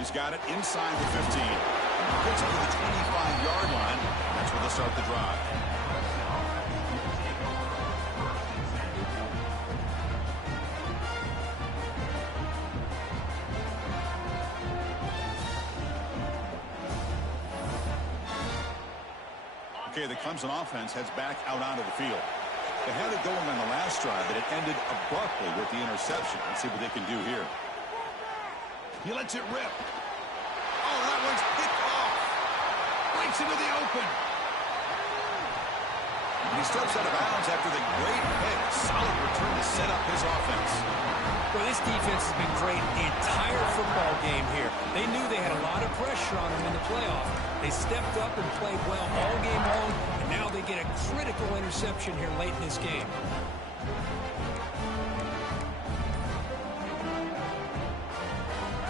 He's got it inside the 15. Gets to the 25-yard line. That's where they'll start the drive. Okay, the Clemson offense heads back out onto the field. They had it going on the last drive, but it ended abruptly with the interception. Let's see what they can do here. He lets it rip. Oh, that one's picked off. Breaks into the open. And he steps out of bounds after the great hit. Solid return to set up his offense. Well, this defense has been great the entire football game here. They knew they had a lot of pressure on them in the playoff. They stepped up and played well all game long, and now they get a critical interception here late in this game.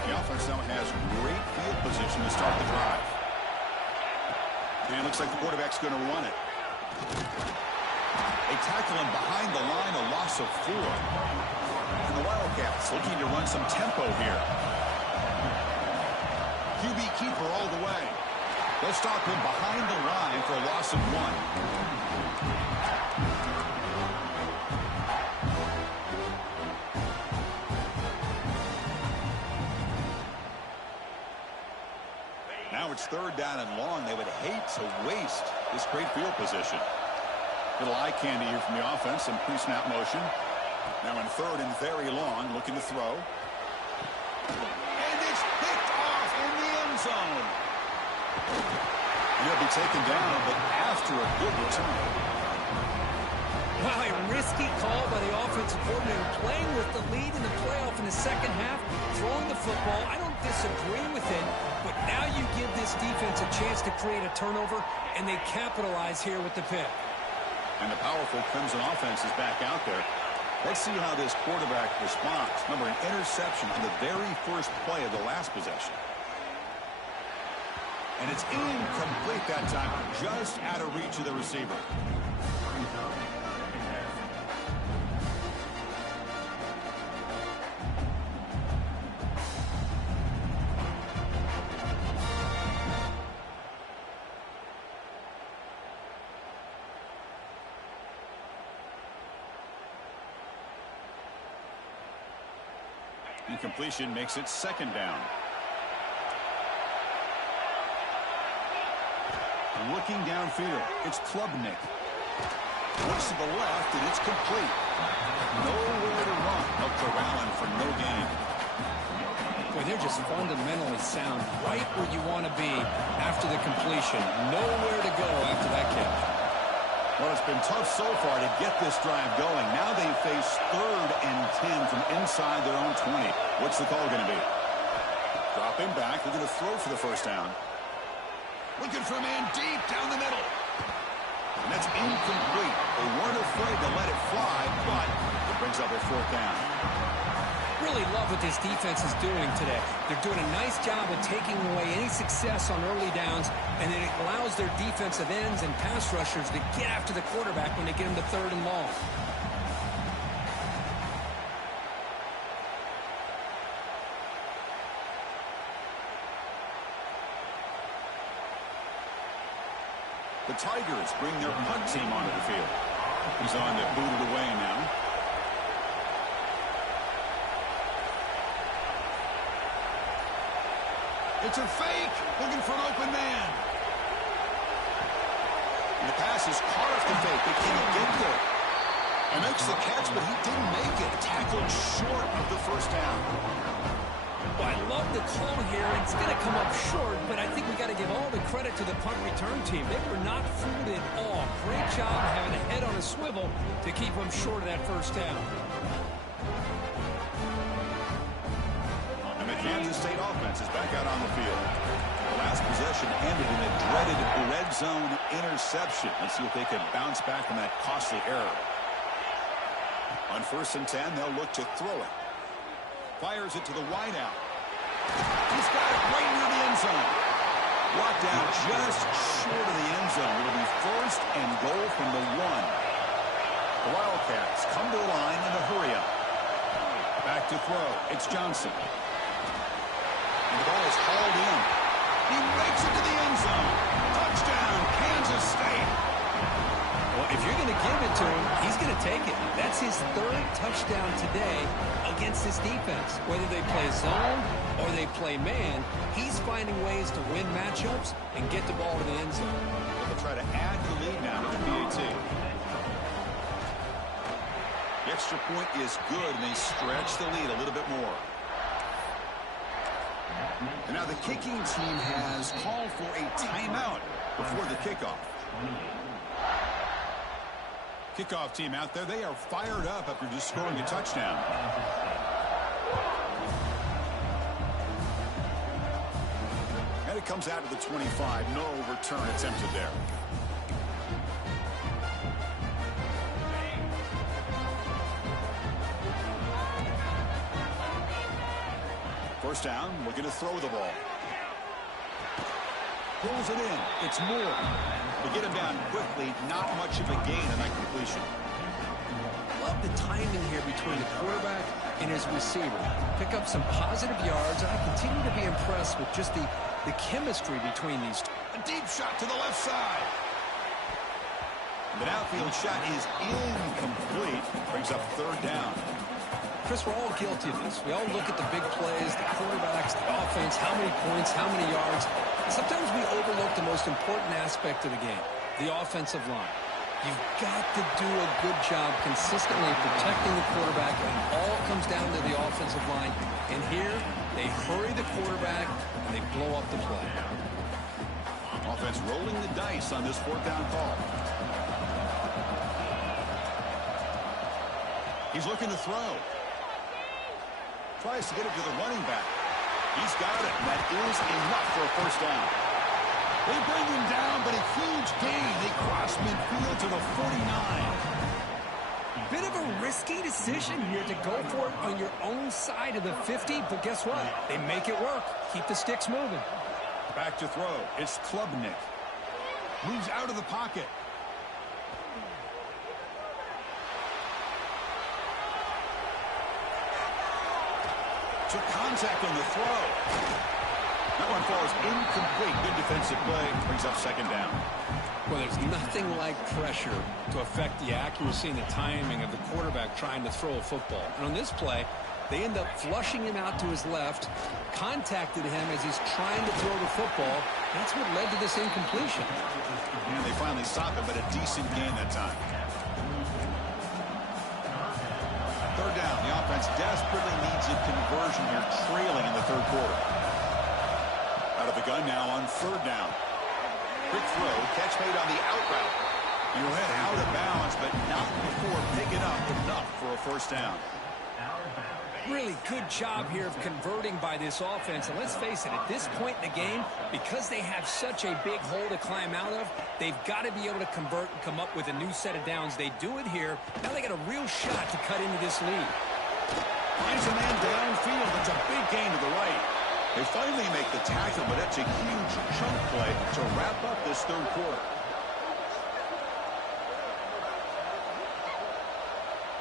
The offense now has great field position to start the drive. And it looks like the quarterback's going to run it. They tackle him behind the line, a loss of 4. And the Wildcats looking to run some tempo here. QB keeper all the way. They'll stop him behind the line for a loss of 1. Now it's 3rd down and long. They would hate to waste this great field position. Little eye candy here from the offense. Some pre-snap motion. Now in 3rd and very long, looking to throw. And it's picked off in the end zone. He'll be taken down, but after a good return. Wow, a risky call by the offensive coordinator, playing with the lead in the playoff in the second half, throwing the football. I don't disagree with it, but now you give this defense a chance to create a turnover, and they capitalize here with the pick. And the powerful Clemson offense is back out there. Let's see how this quarterback responds. Remember, an interception on the very first play of the last possession. And it's incomplete that time, just out of reach of the receiver. Incompletion makes it 2nd down. Looking downfield, it's Klubnik. Looks to the left, and it's complete. Nowhere to run. Up to Allen for no gain. Boy, they're just fundamentally sound, right where you want to be after the completion. Nowhere to go after that kick. Well, it's been tough so far to get this drive going. Now they face 3rd and 10 from inside their own 20. What's the call going to be? Drop him back. They're going to throw for the 1st down. Looking for a man deep down the middle. And that's incomplete. They weren't afraid to let it fly, but it brings up a 4th down. Really love what this defense is doing today. They're doing a nice job of taking away any success on early downs, and then it allows their defensive ends and pass rushers to get after the quarterback when they get him to 3rd and long. The Tigers bring their punt team onto the field. He's on to boot it away now. It's a fake, looking for an open man. And the pass is caught off the fake, but can he get there? He makes the catch, but he didn't make it. Tackled short of the 1st down. Well, I love the call here. It's going to come up short, but I think we got to give all the credit to the punt return team. They were not fooled at all. Great job having a head on a swivel to keep them short of that 1st down. And the Kansas State offense is back out on the field. The last possession ended in a dreaded red zone interception. Let's see if they can bounce back from that costly error. On 1st and 10, they'll look to throw it. Fires it to the wideout. He's got it right near the end zone. Brought down just short of the end zone. It'll be 1st and goal from the 1. The Wildcats come to the line in a hurry up. Back to throw. It's Johnson. And the ball is hauled in. He rakes it to the end zone. Touchdown, Kansas State. Well, if you're going to give it to him, he's going to take it. That's his third touchdown today against this defense. Whether they play zone or they play man, he's finding ways to win matchups and get the ball to the end zone. They'll try to add the lead now with the PAT. The extra point is good, and they stretch the lead a little bit more. And now the kicking team has called for a timeout before the kickoff. Kickoff team out there, they are fired up after just scoring a touchdown. And it comes out to the 25. No return attempted there. First down, looking to throw the ball. Pulls it in. It's Moore. They get him down quickly. Not much of a gain on that completion. Love the timing here between the quarterback and his receiver. Pick up some positive yards, and I continue to be impressed with just the chemistry between these two. A deep shot to the left side. The outfield shot is incomplete. Brings up third down. Chris, we're all guilty of this. We all look at the big plays, the quarterbacks, the offense, how many points, how many yards. Sometimes we overlook the most important aspect of the game, the offensive line. You've got to do a good job consistently protecting the quarterback, and it all comes down to the offensive line. And here, they hurry the quarterback, and they blow up the play. Offense rolling the dice on this fourth down call. He's looking to throw. Tries to get it to the running back. He's got it. That is enough for a first down. They bring him down, but a huge gain. They cross midfield to the 49. Bit of a risky decision here to go for it on your own side of the 50, but guess what? They make it work. Keep the sticks moving. Back to throw. It's Klubnik. Moves out of the pocket. Took contact on the throw. That one falls incomplete. Good defensive play. Brings up second down. Well, there's nothing like pressure to affect the accuracy and the timing of the quarterback trying to throw a football. And on this play, they end up flushing him out to his left, contacted him as he's trying to throw the football. That's what led to this incompletion. And they finally stop it, but a decent gain that time. Third down. The offense desperately needs a conversion here, trailing in the third quarter. Out of the gun now on third down. Quick throw, catch made on the out route. He'll head out of bounds, but not before picking up enough for a first down. Really good job here of converting by this offense. And let's face it, at this point in the game, because they have such a big hole to climb out of, they've got to be able to convert and come up with a new set of downs. They do it here. Now they got a real shot to cut into this lead. Finds a man downfield. It's a big gain to the right. They finally make the tackle, but that's a huge chunk play to wrap up this third quarter.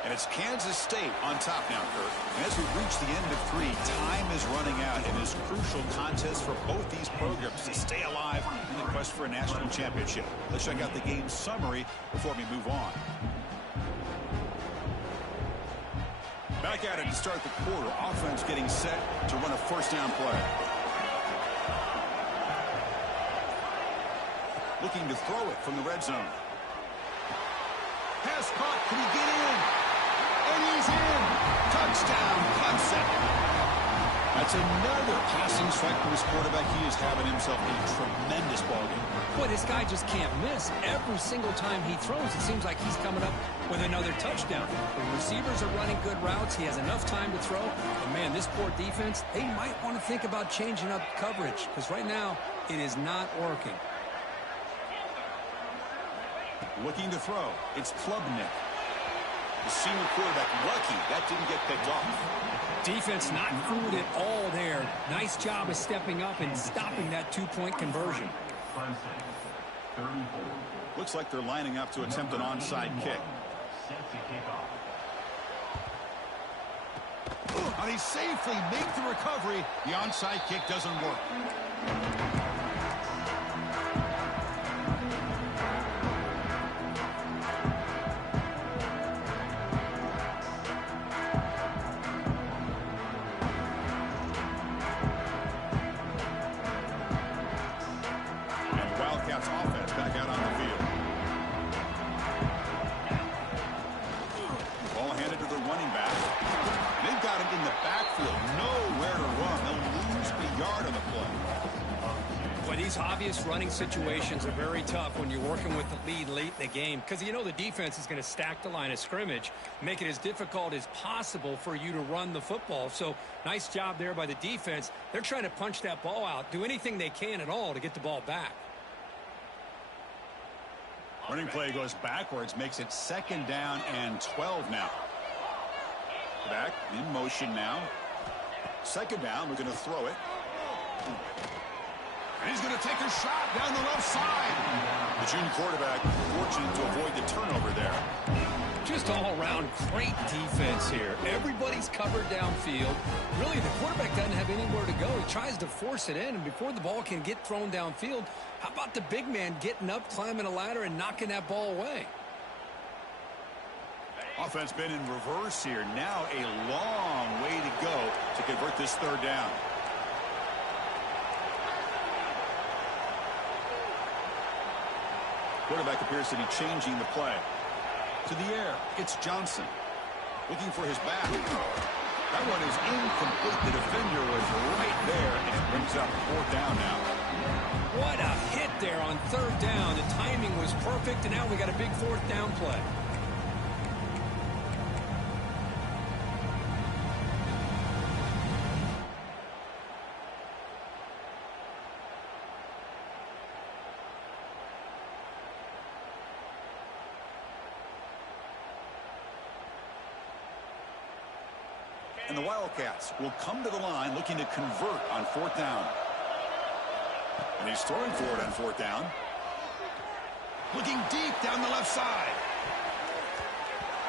And it's Kansas State on top now, Kurt. And as we reach the end of three, time is running out in this crucial contest for both these programs to stay alive in the quest for a national championship. Let's check out the game summary before we move on. Back at it to start the quarter. Offense getting set to run a first down play. Looking to throw it from the red zone. Pass caught. Can he get in? And he's in. Touchdown, Clemson. That's another passing strike for his quarterback. He is having himself a tremendous ballgame. Boy, this guy just can't miss. Every single time he throws, it seems like he's coming up with another touchdown. The receivers are running good routes. He has enough time to throw. And, man, this poor defense, they might want to think about changing up coverage because right now it is not working. Looking to throw. It's Klubnik. The senior quarterback lucky that didn't get picked off. Defense not fooled at all there. Nice job of stepping up and stopping that two-point conversion. Looks like they're lining up to attempt an onside kick. On they safely make the recovery. The onside kick doesn't work. Offense back out on the field. Ball handed to the running back. They've got him in the backfield. Nowhere to run. They'll lose a yard on the play. Well, these obvious running situations are very tough when you're working with the lead late in the game because you know the defense is going to stack the line of scrimmage, make it as difficult as possible for you to run the football. So nice job there by the defense. They're trying to punch that ball out, do anything they can at all to get the ball back. Running play goes backwards, makes it 2nd down and 12 now. Back in motion now. 2nd down, we're going to throw it. And he's going to take a shot down the left side. The junior quarterback fortunate to avoid the turnover there. Just all-around great defense here. Everybody's covered downfield. Really, the quarterback doesn't have anywhere to go. He tries to force it in, and before the ball can get thrown downfield, how about the big man getting up, climbing a ladder, and knocking that ball away? Offense been in reverse here. Now a long way to go to convert this 3rd down. Quarterback appears to be changing the play. To the air, it's Johnson. Looking for his back. That one is incomplete. The defender was right there, and it brings up 4th down now. What a hit there on 3rd down. The timing was perfect, and now we got a big 4th down play. And the Wildcats will come to the line looking to convert on 4th down. And he's throwing for it on 4th down. Looking deep down the left side.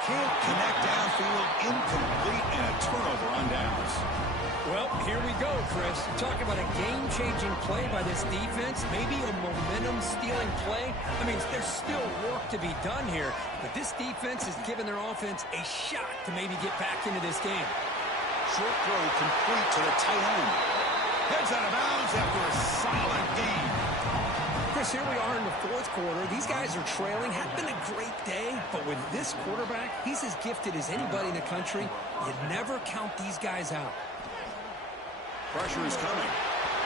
Can't connect downfield, incomplete, and a turnover on downs. Well, here we go, Chris. Talk about a game-changing play by this defense, maybe a momentum-stealing play. I mean, there's still work to be done here, but this defense is giving their offense a shot to maybe get back into this game. Short throw complete to the tight end. Heads out of bounds after a solid gain. Chris, here we are in the 4th quarter. These guys are trailing. Had been a great day, but with this quarterback, he's as gifted as anybody in the country. You never count these guys out. Pressure is coming.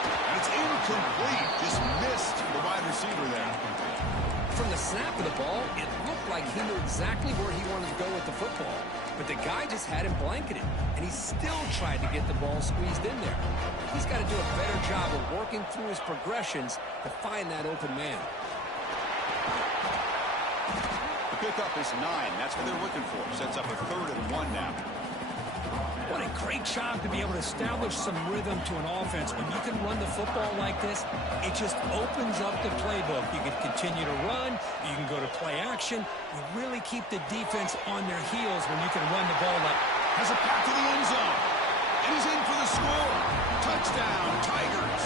And it's incomplete. Just missed the wide receiver there. From the snap of the ball, it looked like he knew exactly where he wanted to go with the football. But the guy just had him blanketed, and he still tried to get the ball squeezed in there. He's got to do a better job of working through his progressions to find that open man. The pickup is 9. That's what they're looking for. Sets up a 3rd and 1 now. What a great job to be able to establish some rhythm to an offense. When you can run the football like this, it just opens up the playbook. You can continue to run. You can go to play action. You really keep the defense on their heels when you can run the ball like. Has a pass to the end zone. And he's in for the score. Touchdown, Tigers.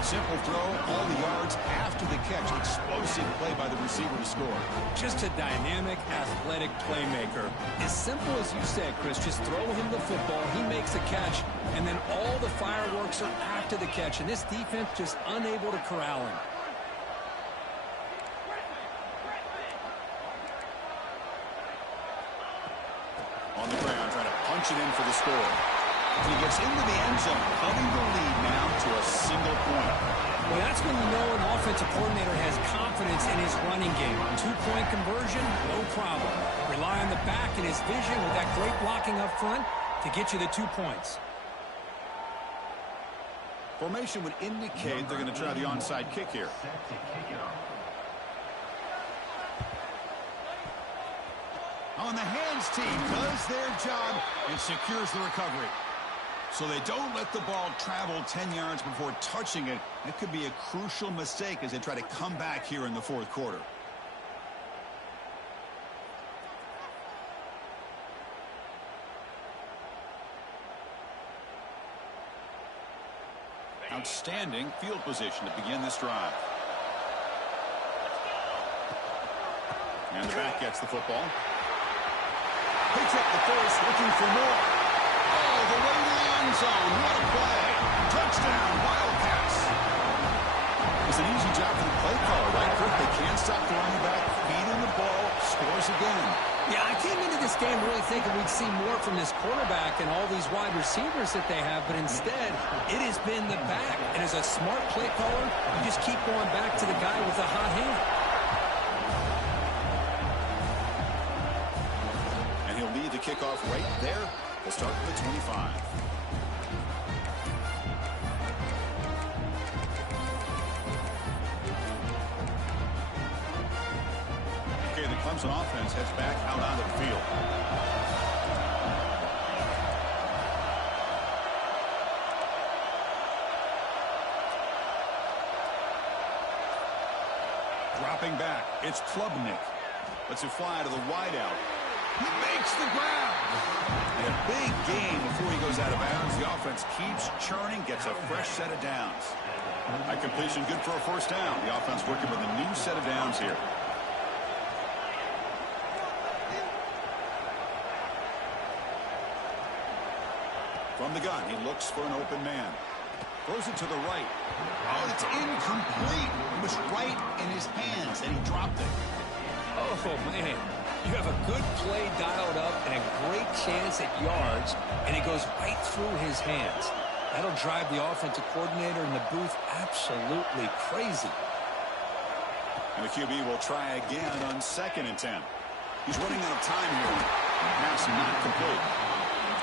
Simple throw, all the yards after the catch. Explosive play by the receiver to score. Just a dynamic, athletic playmaker. As simple as you said, Chris, just throw him the football, he makes a catch, and then all the fireworks are after the catch, and this defense just unable to corral him. On the ground, trying to punch it in for the score. He gets into the end zone, cutting the lead now to a single point. Well, that's when you know an offensive coordinator has confidence in his running game. 2-point conversion, no problem. Rely on the back and his vision with that great blocking up front to get you the 2 points. Formation would indicate they're going to try the onside kick here. On the hands team does their job and secures the recovery. So they don't let the ball travel 10 yards before touching it. That could be a crucial mistake as they try to come back here in the 4th quarter. Outstanding field position to begin this drive. And the back gets the football. Picks up the first, looking for more. Oh, the way to the end zone. What a play. Touchdown, Wildcats. It's an easy job for the play caller, right, Kirk? They can't stop the running back, feeding the ball, scores again. Yeah, I came into this game really thinking we'd see more from this quarterback and all these wide receivers that they have, but instead, it has been the back. And as a smart play caller, you just keep going back to the guy with the hot hand. And he'll lead the kickoff right there. We'll start with the 25. Okay, the Clemson offense heads back out onto the field. Dropping back, it's Klubnik. Lets it fly to the wideout. He makes the grab. And a big gain before he goes out of bounds. The offense keeps churning, gets a fresh set of downs. That completion good for a first down. The offense working with a new set of downs here. From the gun, he looks for an open man. Throws it to the right. Oh, it's incomplete. It was right in his hands, and he dropped it. Oh, man. You have a good play dialed up and a great chance at yards, and it goes right through his hands. That'll drive the offensive coordinator in the booth absolutely crazy. And the QB will try again on 2nd and 10. He's running out of time here. Pass not complete.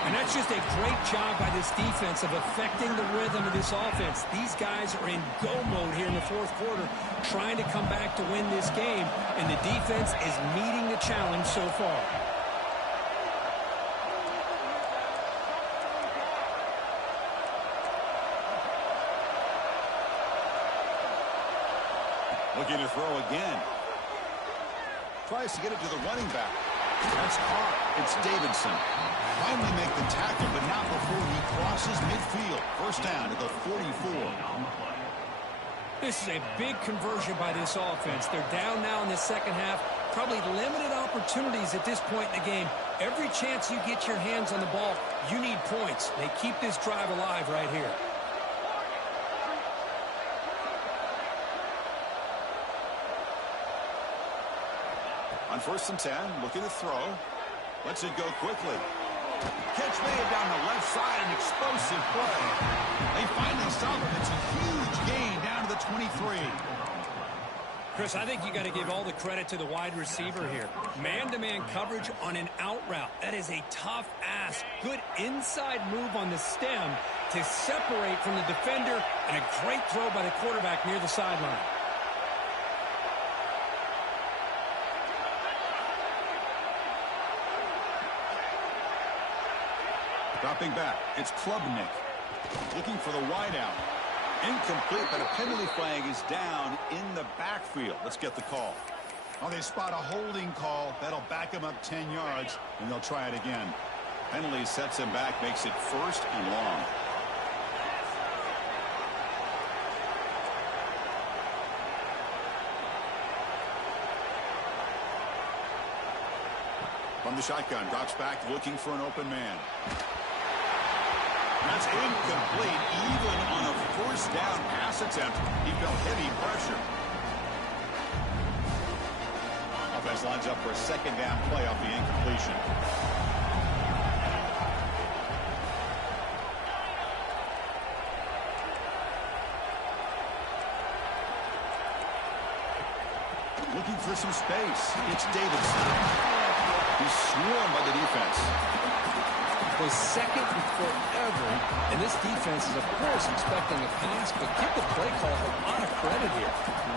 And that's just a great job by this defense of affecting the rhythm of this offense. These guys are in go mode here in the fourth quarter, trying to come back to win this game, and the defense is meeting the challenge so far. Looking to throw again. Tries to get it to the running back. That's caught. It's Davidson. Finally make the tackle, but not before he crosses midfield. First down at the 44. This is a big conversion by this offense. They're down now in the second half. Probably limited opportunities at this point in the game. Every chance you get your hands on the ball, you need points. They keep this drive alive right here. On 1st and 10, looking to throw. Lets it go quickly. Catch made down the left side, an explosive play. They finally stop him. It's a huge gain down to the 23. Chris, I think you got to give all the credit to the wide receiver here. Man-to-man coverage on an out route. That is a tough ask. Good inside move on the stem to separate from the defender, and a great throw by the quarterback near the sideline. Dropping back, it's Klubnik. Looking for the wideout. Incomplete, but a penalty flag is down in the backfield. Let's get the call. Oh, they spot a holding call. That'll back him up 10 yards, and they'll try it again. Penalty sets him back, makes it 1st and long. From the shotgun, drops back, looking for an open man. That's incomplete. Even on a 1st down pass attempt, he felt heavy pressure. Offense lines up for a 2nd down play off the incompletion. Looking for some space. It's Davidson. He's swarmed by the defense. Was second and forever, and this defense is, of course, expecting a pass, but give the play call a lot of credit here.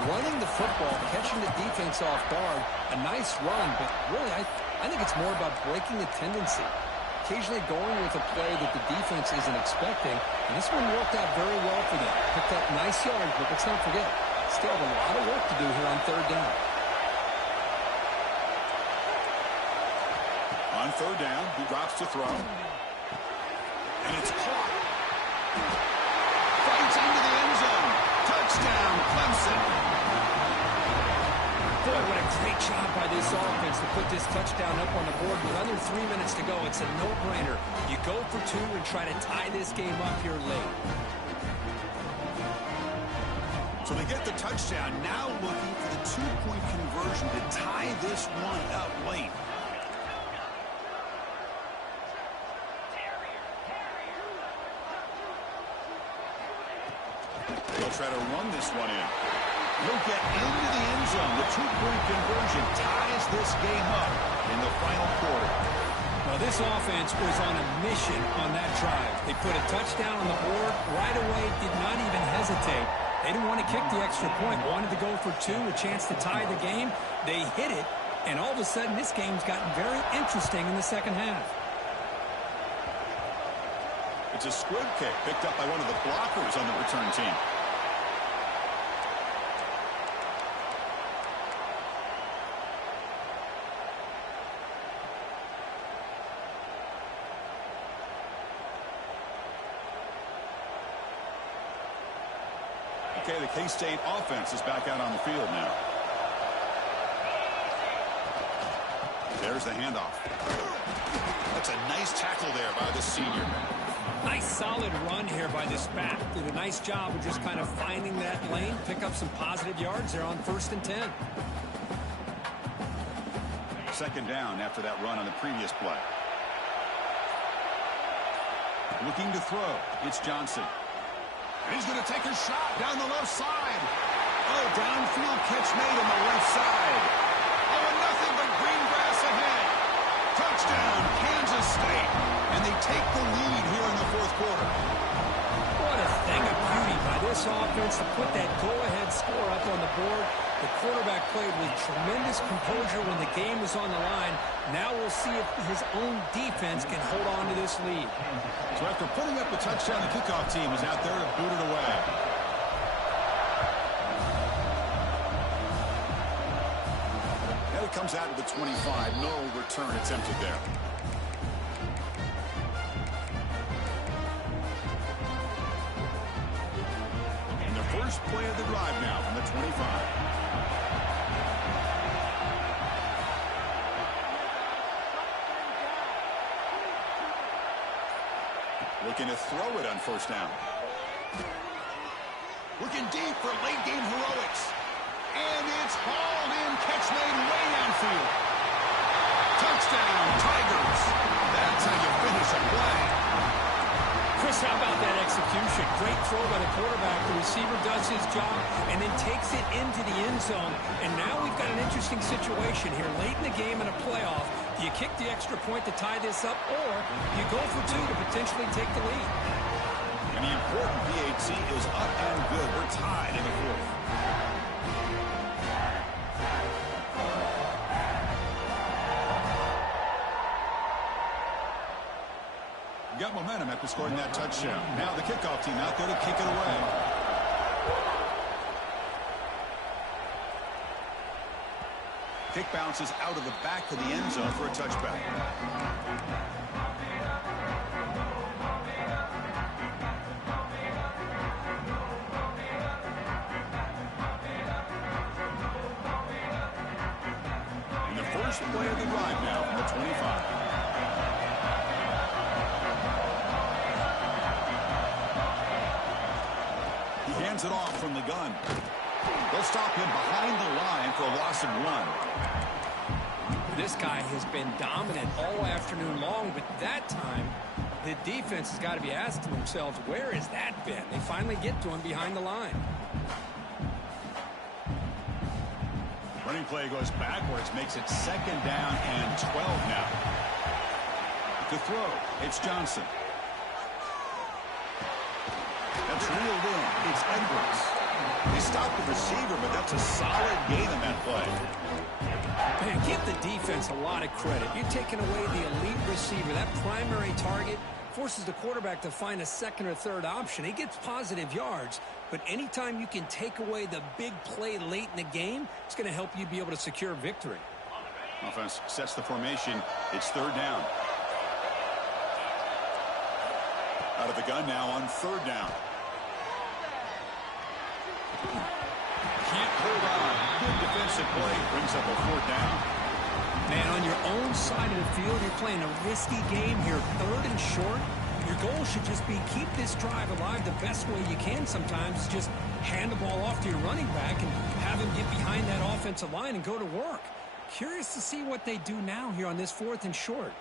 Running the football, catching the defense off guard, a nice run, but really, I think it's more about breaking the tendency. Occasionally going with a play that the defense isn't expecting, and this one worked out very well for them. Picked up nice yards, but let's not forget, still have a lot of work to do here on 3rd down. On 3rd down, he drops to throw. And it's caught. Fights into the Great job by this offense to put this touchdown up on the board with under 3 minutes to go. It's a no-brainer. You go for two and try to tie this game up here late. So they get the touchdown. Now looking for the two-point conversion to tie this one up late. They'll try to run this one in. He'll get into the end zone. The two-point conversion ties this game up in the final quarter. Well, this offense was on a mission on that drive. They put a touchdown on the board right away, did not even hesitate. They didn't want to kick the extra point, wanted to go for two, a chance to tie the game. They hit it, and all of a sudden this game's gotten very interesting in the second half. It's a squib kick picked up by one of the blockers on the return team. Okay, the K-State offense is back out on the field now. There's the handoff. That's a nice tackle there by the senior. Nice solid run here by this back. Did a nice job of just kind of finding that lane, pick up some positive yards there on 1st and 10. Second down after that run on the previous play. Looking to throw. It's Johnson. And he's going to take a shot down the left side. Oh, downfield catch made on the left side. Oh, and nothing but green grass ahead. Touchdown, Kansas State. And they take the lead here in the fourth quarter. What a thing of beauty by this offense to put that go-ahead score up on the board. The quarterback played with tremendous composure when the game was on the line. Now we'll see if his own defense can hold on to this lead. So after putting up the touchdown, the kickoff team is out there to boot it away. Now it comes out to the 25. No return attempted there. And the first play of the drive now from the 25. Looking to throw it on first down. Looking deep for late game heroics. And it's hauled in. Catch made way downfield. Touchdown, Tigers. That's how you finish a play. Chris, how about that execution? Great throw by the quarterback. The receiver does his job and then takes it into the end zone. And now we've got an interesting situation here. Late in the game in a playoff, do you kick the extra point to tie this up, or you go for two to potentially take the lead? And the important PAT is up and good. We're tied in the fourth. Got momentum after scoring that touchdown. Now the kickoff team out there to kick it away. Kick bounces out of the back of the end zone for a touchback. And the first play of the drive now from the 25. Hands it off from the gun. They'll stop him behind the line for a loss of 1. This guy has been dominant all afternoon long, but that time the defense has got to be asking themselves, where has that been? They finally get to him behind the line. Running play goes backwards, makes it second down and 12 now. To throw, it's Johnson. That's reeled in. It's Edwards. He stopped the receiver, but that's a solid gain on that play. Man, give the defense a lot of credit. You're taking away the elite receiver. That primary target forces the quarterback to find a second or third option. He gets positive yards, but anytime you can take away the big play late in the game, it's going to help you be able to secure victory. Offense sets the formation. It's third down. Out of the gun now on third down. Can't hold on. Good defensive play brings up a 4th down. Man, on your own side of the field, you're playing a risky game here, 3rd and short. Your goal should just be keep this drive alive the best way you can sometimes. Is just hand the ball off to your running back and have him get behind that offensive line and go to work. Curious to see what they do now here on this 4th and short.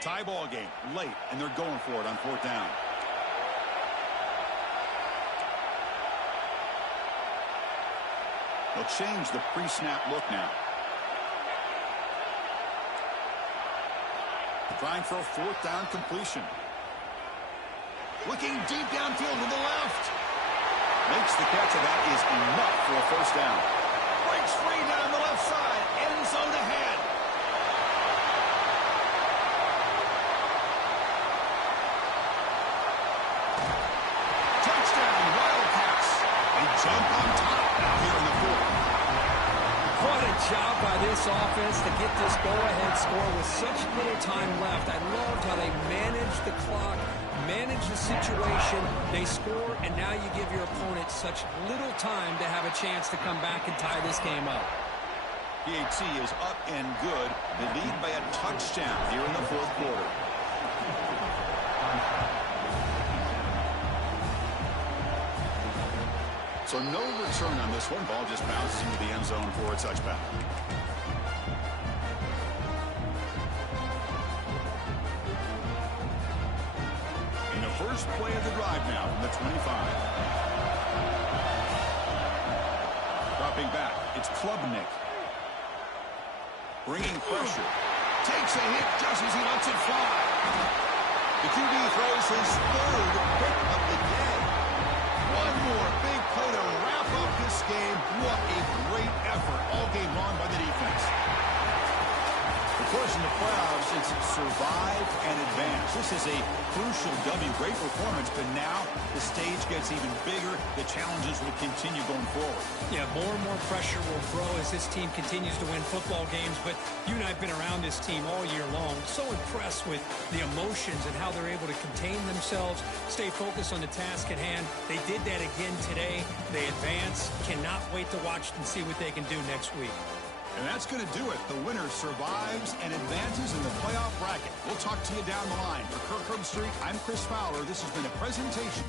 Tie ball game late, and they're going for it on 4th down. They'll change the pre-snap look now. Trying for a 4th down completion. Looking deep downfield to the left. Makes the catch, and that is enough for a 1st down. Breaks free down the left side. End zone ahead. Touchdown, Wildcats. They jump on top now here in the 4th. What a job by this offense to get this go-ahead score with such little time left. I loved how they managed the clock, managed the situation. They score, and now you give your opponent such little time to have a chance to come back and tie this game up. PAT is up and good. They lead by a touchdown here in the 4th quarter. So no return on this one. Ball just bounces into the end zone for a touchback. In the first play of the drive now from the 25. Dropping back, it's Klubnik. Bringing pressure. Takes a hit just as he lets it fly. The QB throws his 3rd pick of the day. One more big play to wrap up this game. What a great effort all game long by the defense. Of course, in the playoffs, it's survive and advance. This is a crucial W. Great performance, but now the stage gets even bigger. The challenges will continue going forward. Yeah, more and more pressure will grow as this team continues to win football games, but you and I have been around this team all year long. So impressed with the emotions and how they're able to contain themselves, stay focused on the task at hand. They did that again today. They advance. Cannot wait to watch and see what they can do next week. And that's going to do it. The winner survives and advances in the playoff bracket. We'll talk to you down the line. For Kirk Herbstreit, I'm Chris Fowler. This has been a presentation